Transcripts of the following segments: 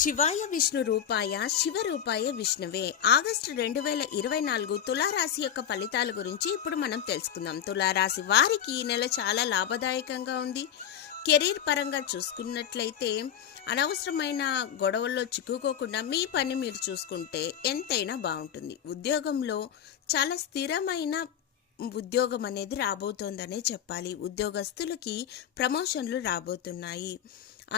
శివాయ విష్ణు రూపాయ శివరూపాయ విష్ణువే. ఆగస్టు 2024 తులారాశి యొక్క ఫలితాల గురించి ఇప్పుడు మనం తెలుసుకుందాం. తులారాశి వారికి ఈ నెల చాలా లాభదాయకంగా ఉంది. కెరీర్ పరంగా చూసుకున్నట్లయితే అనవసరమైన గొడవల్లో చిక్కుకోకుండా మీ పని మీరు చూసుకుంటే ఎంతైనా బాగుంటుంది. ఉద్యోగంలో చాలా స్థిరమైన ఉద్యోగం అనేది రాబోతోందనే చెప్పాలి. ఉద్యోగస్తులకి ప్రమోషన్లు రాబోతున్నాయి.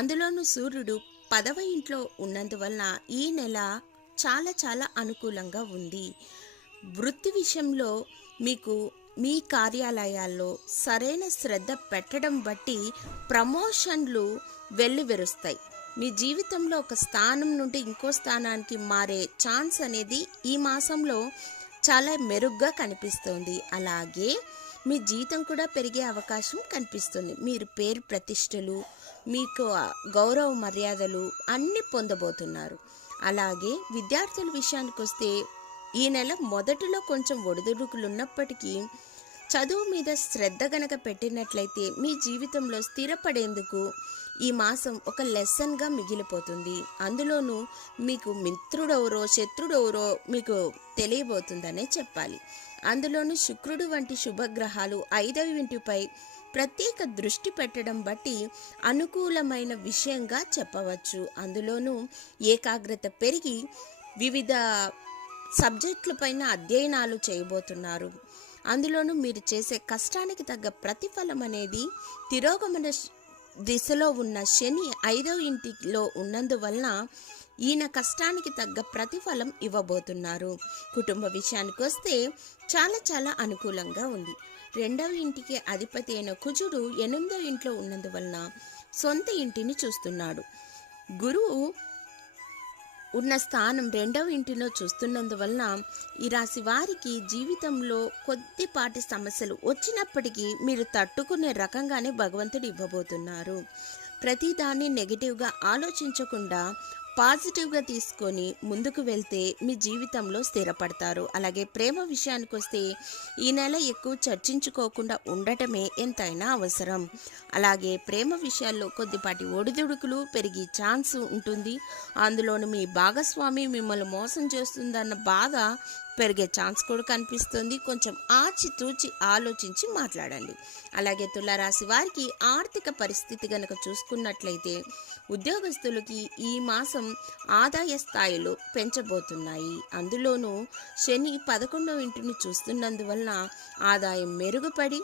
అందులోనూ సూర్యుడు 10వ ఇంట్లో ఉన్నందువలన ఈ నెల చాలా చాలా అనుకూలంగా ఉంది. వృత్తి విషయంలో మీకు మీ కార్యాలయాల్లో సరైన శ్రద్ధ పెట్టడం బట్టి ప్రమోషన్లు వెల్లివిరుస్తాయి. మీ జీవితంలో ఒక స్థానం నుండి ఇంకో స్థానానికి మారే ఛాన్స్ అనేది ఈ మాసంలో చాలా మెరుగ్గా కనిపిస్తుంది. అలాగే మీ జీతం కూడా పెరిగే అవకాశం కనిపిస్తుంది. మీరు పేరు ప్రతిష్టలు, మీకు గౌరవ మర్యాదలు అన్నీ పొందబోతున్నారు. అలాగే విద్యార్థుల విషయానికి వస్తే ఈ నెల మొదటిలో కొంచెం ఒడిదుడుకులు ఉన్నప్పటికీ చదువు మీద శ్రద్ధ గనక పెట్టినట్లయితే మీ జీవితంలో స్థిరపడేందుకు ఈ మాసం ఒక లెసన్గా మిగిలిపోతుంది. అందులోనూ మీకు మిత్రుడెవరో శత్రుడెవరో మీకు తెలియబోతుందనే చెప్పాలి. అందులోనూ శుక్రుడు వంటి శుభగ్రహాలు 5వ ఇంటిపై ప్రత్యేక దృష్టి పెట్టడం బట్టి అనుకూలమైన విషయంగా చెప్పవచ్చు. అందులోనూ ఏకాగ్రత పెరిగి వివిధ సబ్జెక్టులపైన అధ్యయనాలు చేయబోతున్నారు. అందులోనూ మీరు చేసే కష్టానికి తగ్గ ప్రతిఫలం అనేది తిరోగమన దిశలో ఉన్న శని 5వ ఇంటిలో ఉన్నందువలన ఈయన కష్టానికి తగ్గ ప్రతిఫలం ఇవ్వబోతున్నారు. కుటుంబ విషయానికి వస్తే చాలా చాలా అనుకూలంగా ఉంది. 2వ ఇంటికి అధిపతి అయిన కుజుడు 8వ ఇంట్లో ఉన్నందువలన సొంత ఇంటిని చూస్తున్నాడు. గురువు ఉన్న స్థానం 2వ ఇంటిలో చూస్తున్నందువలన ఈ రాశి వారికి జీవితంలో కొద్దిపాటి సమస్యలు వచ్చినప్పటికీ మీరు తట్టుకునే రకంగానే భగవంతుడు ఇవ్వబోతున్నారు. ప్రతిదాన్ని నెగిటివ్గా ఆలోచించకుండా పాజిటివ్గా తీసుకొని ముందుకు వెళ్తే మీ జీవితంలో స్థిరపడతారు. అలాగే ప్రేమ విషయానికి వస్తే ఈ నెల ఎక్కువ చర్చించుకోకుండా ఉండటమే ఎంతైనా అవసరం. అలాగే ప్రేమ విషయాల్లో కొద్దిపాటి ఒడిదుడుకులు పెరిగే ఛాన్స్ ఉంటుంది. అందులోనూ మీ భాగస్వామి మిమ్మల్ని మోసం చేస్తుందన్న బాధ పెరిగే ఛాన్స్ కూడా కనిపిస్తుంది. కొంచెం ఆచితూచి ఆలోచించి మాట్లాడండి. అలాగే తులారాశి వారికి ఆర్థిక పరిస్థితి కనుక చూసుకున్నట్లయితే ఉద్యోగస్తులకి ఈ మాసం ఆదాయ స్థాయిలు పెంచబోతున్నాయి. అందులోనూ శని 11వ ఇంటిని చూస్తున్నందువలన ఆదాయం మెరుగుపడి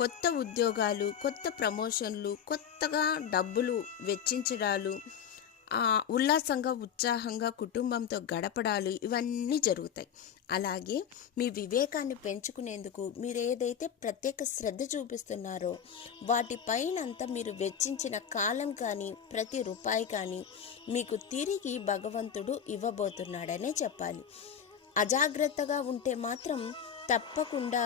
కొత్త ఉద్యోగాలు, కొత్త ప్రమోషన్లు, కొత్తగా డబ్బులు వెచ్చించడాలు, ఉల్లాసంగా ఉత్సాహంగా కుటుంబంతో గడపడాలు ఇవన్నీ జరుగుతాయి. అలాగే మీ వివేకాన్ని పెంచుకునేందుకు మీరు ఏదైతే ప్రత్యేక శ్రద్ధ చూపిస్తున్నారో వాటిపైనంతా మీరు వెచ్చించిన కాలం కానీ ప్రతి రూపాయి కానీ మీకు తిరిగి భగవంతుడు ఇవ్వబోతున్నాడనే చెప్పాలి. అజాగ్రత్తగా ఉంటే మాత్రం తప్పకుండా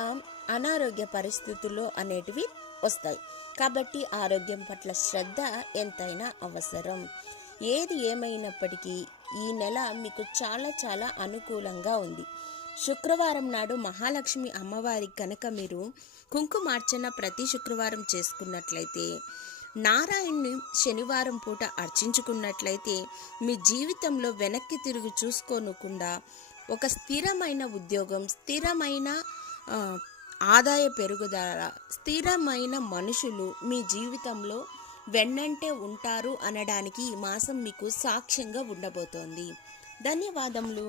అనారోగ్య పరిస్థితులు అనేటివి వస్తాయి. కాబట్టి ఆరోగ్యం పట్ల శ్రద్ధ ఎంతైనా అవసరం. ఏది ఏమైనప్పటికీ ఈ నెల మీకు చాలా చాలా అనుకూలంగా ఉంది. శుక్రవారం నాడు మహాలక్ష్మి అమ్మవారికి కనుక మీరు కుంకుమార్చన ప్రతి శుక్రవారం చేసుకున్నట్లయితే, నారాయణ్ణి శనివారం పూట అర్చించుకున్నట్లయితే మీ జీవితంలో వెనక్కి తిరిగి చూసుకోనకుండా ఒక స్థిరమైన ఉద్యోగం, స్థిరమైన ఆదాయ పెరుగుదల, స్థిరమైన మనుషులు మీ జీవితంలో వెన్నంటే ఉంటారు అనడానికి ఈ మాసం మీకు సాక్ష్యంగా ఉండబోతోంది. ధన్యవాదములు.